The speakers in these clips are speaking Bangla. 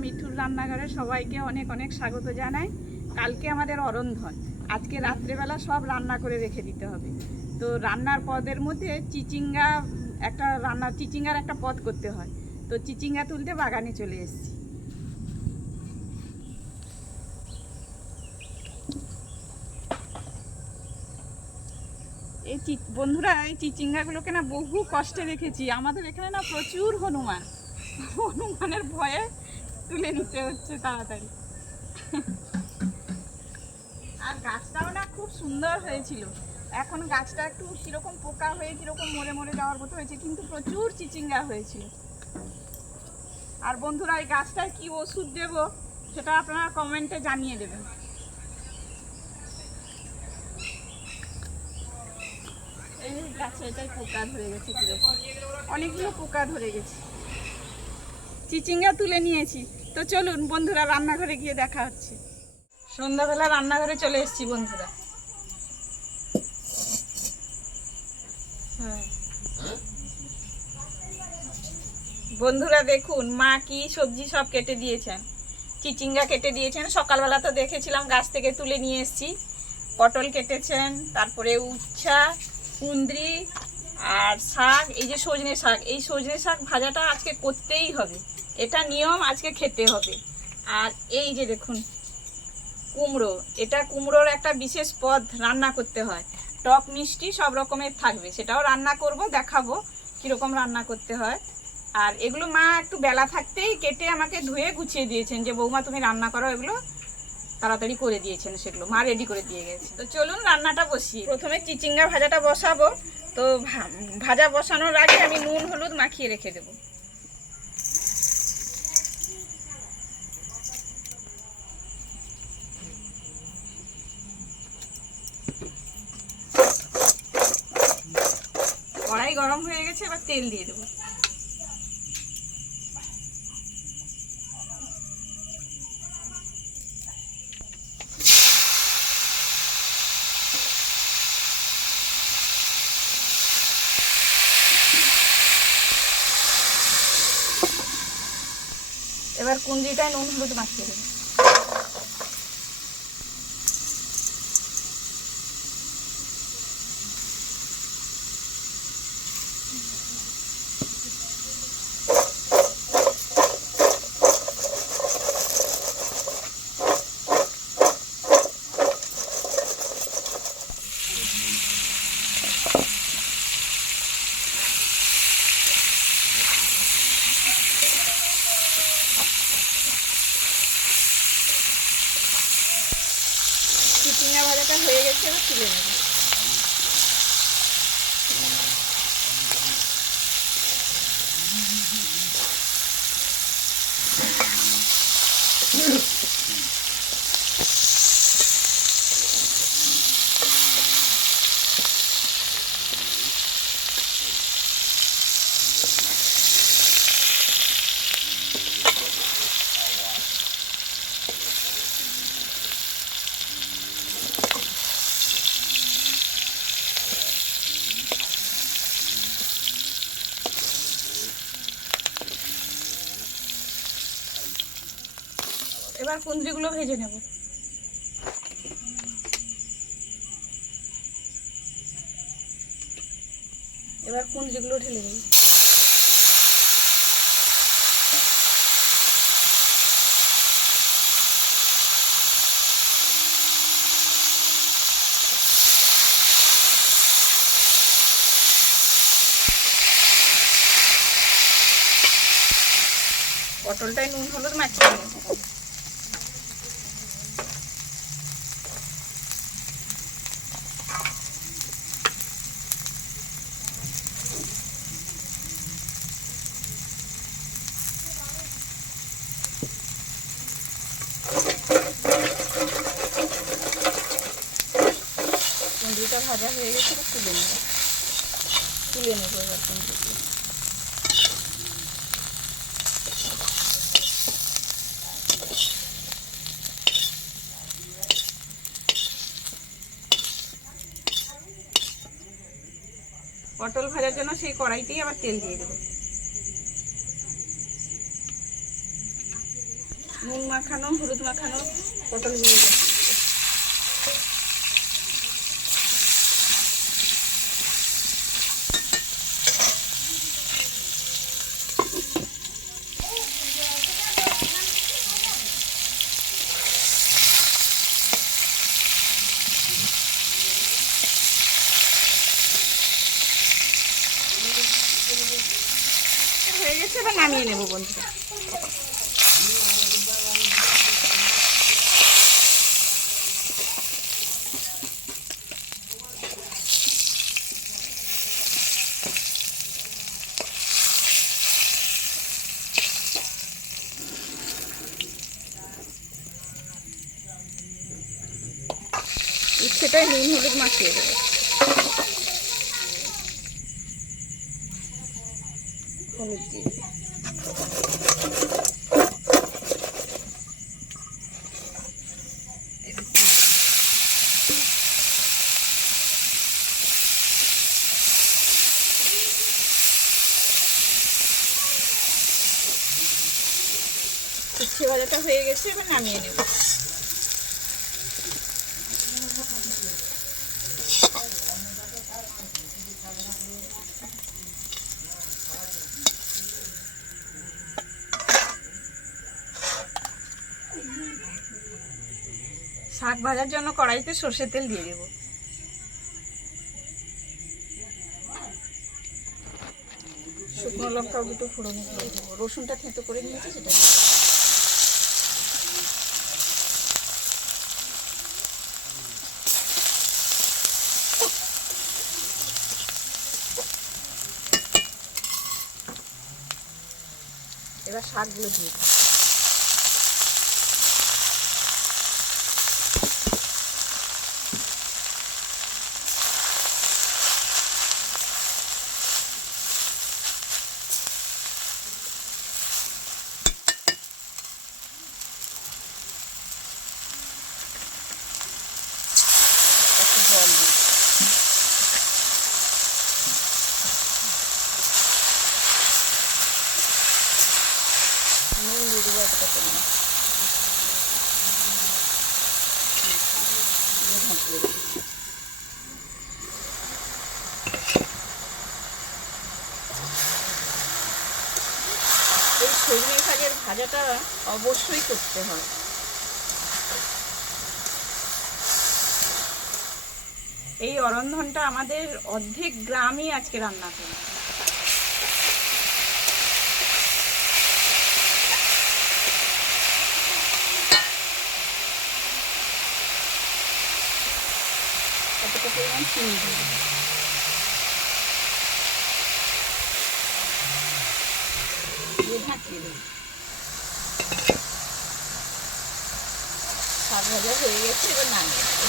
মিঠুর রান্নাঘরে সবাইকে অনেক অনেক স্বাগত জানাই। কালকে আমাদের অরন্ধন। আজকে রাত্রেবেলা সব রান্না করে রেখে দিতে হবে। তো রান্নার পদের মধ্যে চিচিঙ্গা একটা রান্না, চিচিঙ্গার একটা পদ করতে হয়। তো চিচিঙ্গা তুলতে বাগানে চলে এসেছি। এই চি- বন্ধুরা, এই চিচিঙ্গাগুলোকে না বহু কষ্টে রেখেছি। আমাদের এখানে না প্রচুর হনুমান। হনুমানের ভয়ে তুলে নিতে হচ্ছে তাড়াতাড়ি। আর গাছটাও না খুব সুন্দর হয়েছিল। এখন গাছটা একটু কীরকম পোকা হয়ে কীরকম মরে মরে যাওয়ার মতো হয়েছে, কিন্তু প্রচুর চিচিঙ্গা হয়েছিল। আর বন্ধুরা, এই গাছটায় কি ওষুধ দেব সেটা আপনারা কমেন্টে জানিয়ে দেবেন। এই গাছে এটাই পোকা ধরে গেছে কীরকম। অনেকগুলো পোকা ধরে গেছে। চিচিঙ্গা তুলে নিয়েছি। তো চলুন, বন্ধুরা রান্নাঘরে গিয়ে দেখা হচ্ছে। সন্ধ্যাবেলা রান্নাঘরে চলে এসেছি, বন্ধুরা। হ্যাঁ। বন্ধুরা দেখুন, মা কি সবজি সব কেটে দিয়েছেন। চিচিঙ্গা কেটে দিয়েছেন। সকালবেলা তো দেখেছিলাম গাছ থেকে তুলে নিয়ে এসেছি। পটল কেটেছেন, তারপরে উচ্ছা কুন্দ্রি আর শাক, এই যে সজনে শাক। এই সজনে শাক ভাজাটা আজকে করতেই হবে। এটা নিয়ম আজকে খেতে হবে। আর এই যে দেখুন, কুমড়ো। এটা কুমড়োর একটা বিশেষ পদ রান্না করতে হয়। টক মিষ্টি সব রকমের থাকবে। সেটাও রান্না করব, দেখাবো কীরকম রান্না করতে হয়। আর এগুলো মা একটু বেলা থাকতেই কেটে আমাকে ধুয়ে গুছিয়ে দিয়েছেন যে, বৌমা, তুমি রান্না করো এগুলো। তাড়াতাড়ি করে দিয়েছেন সেগুলো। মা রেডি করে দিয়ে গেছে। তো চলুন রান্নাটা বসিয়ে। প্রথমে চিচিঙ্গা ভাজাটা বসাবো। তো ভাজা বসানোর আগে আমি নুন, হলুদ মাখিয়ে রেখে দেবো। তেল দিয়ে দেবো। এবার কুঞ্জিটায় নুন হলুদ মাখিয়ে দেবো চিচিঙ্গা ভাজাটা হয়ে গেছে এবার তুলে নেব এবার কুন্দ্রিগুলো ভেজে নেব। এবার কুন্দ্রিগুলো ঢেলে দেবো পটলটায় নুন হলুদ মাখিয়ে নেব। কুন্দ্রিটা ভাজা হয়ে গেছে তুলে নেব। তুলে নেব এবার কুন্দ্রিটা পটল ভাজার জন্য সেই কড়াইতেই আবার তেল দিয়ে দেবো। নুন মাখানো হলুদ মাখানো পটল ভেজে হয়ে গেছে এবার নামিয়ে নেব বন্ধুরা ইচ্ছেটাই নুন হলুদ মাখিয়ে দেবো। হলুদ ভাজাটা হয়ে গেছে এবার নামিয়ে নেব। শাক ভাজার জন্য কড়াইতে সর্ষের তেল দিয়ে দেবো। শুকনো লঙ্কাও দুটো ফোড়নে দিয়ে দেবো। রসুনটা থেঁতো করে নিয়েছি, সেটা এবার শাকগুলো দিয়ে দেবো। একটু জল দিই নুন দিয়ে দেবো একটা পরিমাণ দিয়ে ঢাকিয়ে দেবো। এই সজনে শাকের ভাজাটা অবশ্যই করতে হয়। এই অরন্ধনটা আমাদের অর্ধেক গ্রামই আজকে রান্না করে কতটা পরিমাণ চিনি দেবো। দিয়ে ঢাকিয়ে দেবো শাক ভাজা হয়ে গেছে এবার নামিয়ে দেবো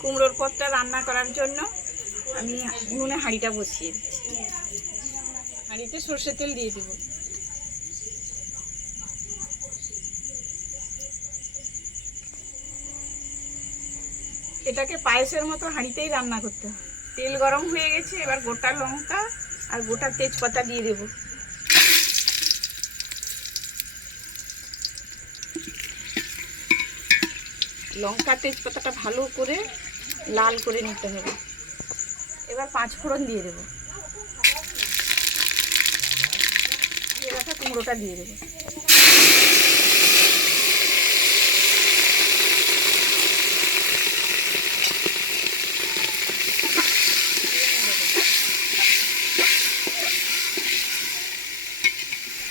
কুমড়োর পদটা রান্না করার জন্য আমি উনুনে হাঁড়িটা বসিয়ে দিচ্ছি। হাঁড়িতে সর্ষে তেল দিয়ে দিব। এটাকে পায়েসের মতো হাঁড়িতেই রান্না করতে হয় তেল গরম হয়ে গেছে এবার গোটা লঙ্কা আর গোটা তেজপাতা দিয়ে দেব। লঙ্কা তেজপাতাটা ভালো করে লাল করে নিতে হবে। এবার পাঁচ ফোড়ন দিয়ে দেবো। রাখা কুমড়োটা দিয়ে দেবো।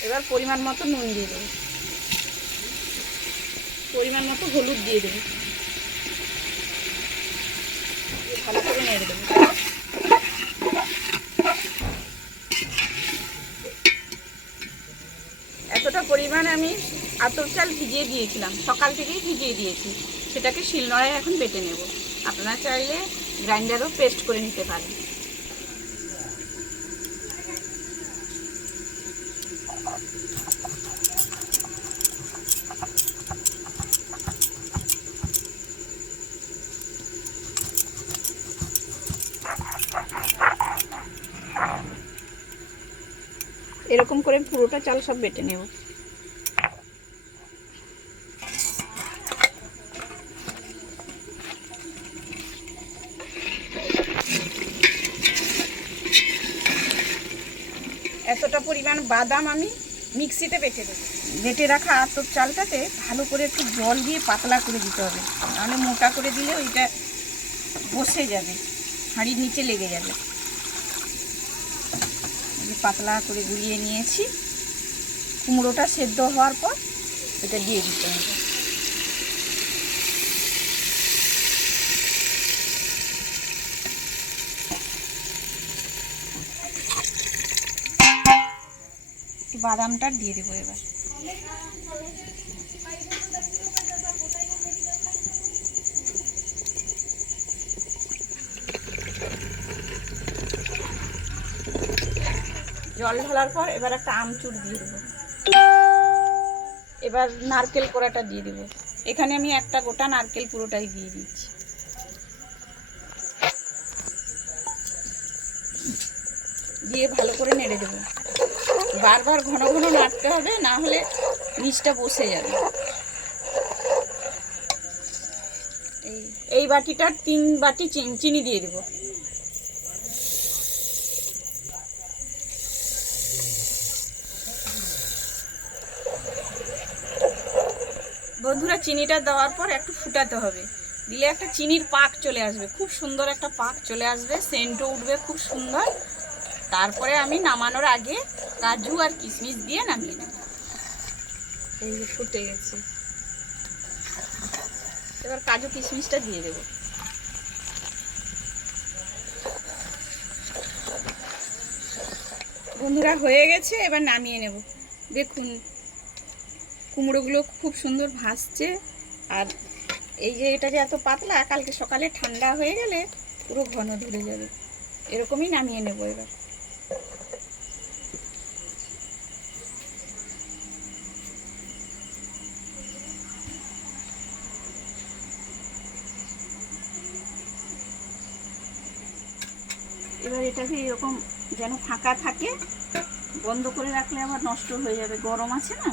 এবার পরিমাণ মতো নুন দিয়ে দেবো। পরিমাণ মতো হলুদ দিয়ে দেবো। এতটা পরিমাণে আমি আতর চাল ভিজিয়ে দিয়েছিলাম। সকাল থেকেই ভিজিয়ে দিয়েছি। সেটাকে শিলনোড়ায় এখন বেটে নেব। আপনারা চাইলে গ্রাইন্ডারও পেস্ট করে নিতে পারেন। এরকম করে পুরোটা চাল সব বেটে নেব। এতটা পরিমাণ বাদাম আমি মিক্সিতে বেটে দেবো। বেটে রাখা আতর চালটাতে ভালো করে একটু জল দিয়ে পাতলা করে দিতে হবে। নাহলে মোটা করে দিলে ওইটা বসে যাবে, হাঁড়ির নিচে লেগে যাবে। পাতলা করে গুলিয়ে নিয়েছি। কুমড়োটা সেদ্ধ হওয়ার পর এটা দিয়ে দিতে হবে। বাদামটা দিয়ে দেবো এবার। জল ঢালার পর এবার একটা আমচুর দিয়ে দেবো। এবার নারকেল কোড়াটা দিয়ে দেবো। এখানে আমি একটা গোটা নারকেল পুরোটাই দিয়ে দিচ্ছি। দিয়ে ভালো করে নেড়ে দেবো। বারবার ঘন ঘন নাড়তে হবে, না হলে নিচটা বসে যাবে। এই বাটিটার তিন বাটি চিনি দিয়ে দেবো বন্ধুরা চিনিটা দেওয়ার পর একটু ফুটাতে হবে। দিলে একটা চিনির পাক চলে আসবে। খুব সুন্দর একটা পাক চলে আসবে। সেন্টও উঠবে খুব সুন্দর। তারপরে আমি নামানোর আগে কাজু আর কিশমিশ দিয়ে নামিয়ে নেব। এই যে ফুটে গেছে। এবার কাজু কিশমিশটা দিয়ে দেবো। বন্ধুরা, হয়ে গেছে। এবার নামিয়ে নেব। দেখুন কুমড়োগুলো খুব সুন্দর ভাসছে আর এই যে এটা যে এত পাতলা, কালকে সকালে ঠান্ডা হয়ে গেলে পুরো ঘন ধরে যাবে। এরকমই নামিয়ে নেব এবার। এবার এটাকে এরকম যেন ফাঁকা থাকে, বন্ধ করে রাখলে আবার নষ্ট হয়ে যাবে। গরম আছে না?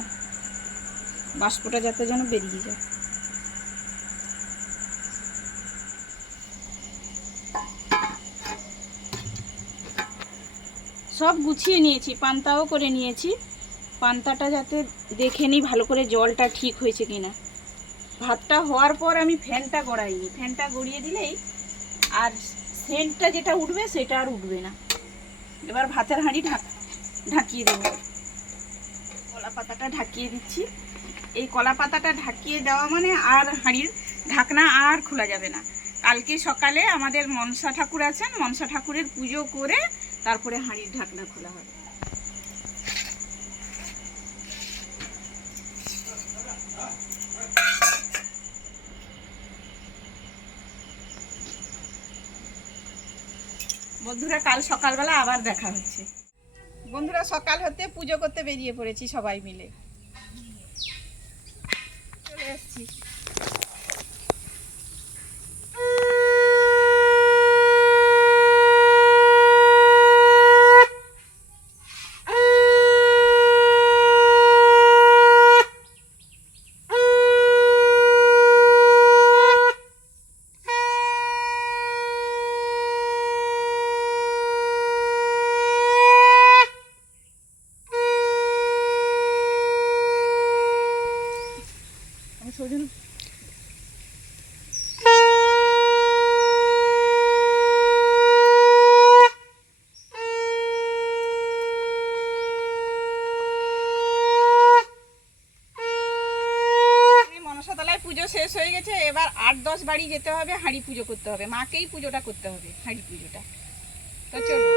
বাষ্পটা যাতে যেন বেরিয়ে যায়। সব গুছিয়ে নিয়েছি, পান্তাও করে নিয়েছি। পান্তাটা যাতে দেখে নিই ভালো করে জলটা ঠিক হয়েছে কিনা। ভাতটা হওয়ার পর আমি ফ্যানটা গড়াইনি। ফ্যানটা গড়িয়ে দিলেই আর সেন্টটা যেটা উঠবে সেটা আর উঠবে না। এবার ভাতের হাঁড়ি ঢাক, ঢাকিয়ে দেবো। কলা পাতাটা ঢাকিয়ে দিচ্ছি। এই কলা পাতাটা ঢাকিয়ে দেওয়া মানে আর হাঁড়ির ঢাকনা আর খোলা যাবে না। কালকে সকালে আমাদের মনসা ঠাকুর আছেন, মনসা ঠাকুরের পুজো করে তারপরে হাঁড়ির ঢাকনা খোলা হবে। বন্ধুরা, কাল সকালবেলা আবার দেখা হচ্ছে। বন্ধুরা, সকাল হতে পুজো করতে বেরিয়ে পড়েছি সবাই মিলে। চলে এসছি আমি সজন মনসাতলায় পুজো শেষ হয়ে গেছে এবার আট দশ বাড়ি যেতে হবে, হাঁড়ি পুজো করতে হবে। মাকেই পুজোটা করতে হবে, হাঁড়ি পুজোটা। তো চলো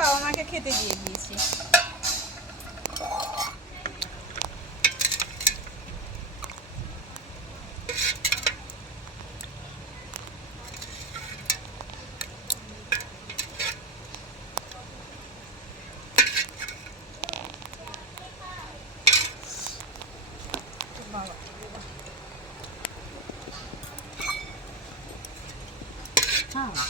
বাবা মাকে খেতে দিয়ে দিয়েছি বাবা বাবা,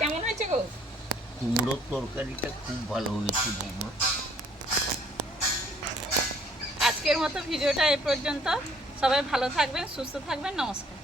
কেমন হয়েছে গো কুমড়োর তরকারিটা খুব ভালো হয়েছে আজকের মতো ভিডিওটা এ পর্যন্ত। সবাই ভালো থাকবেন সুস্থ থাকবেন নমস্কার।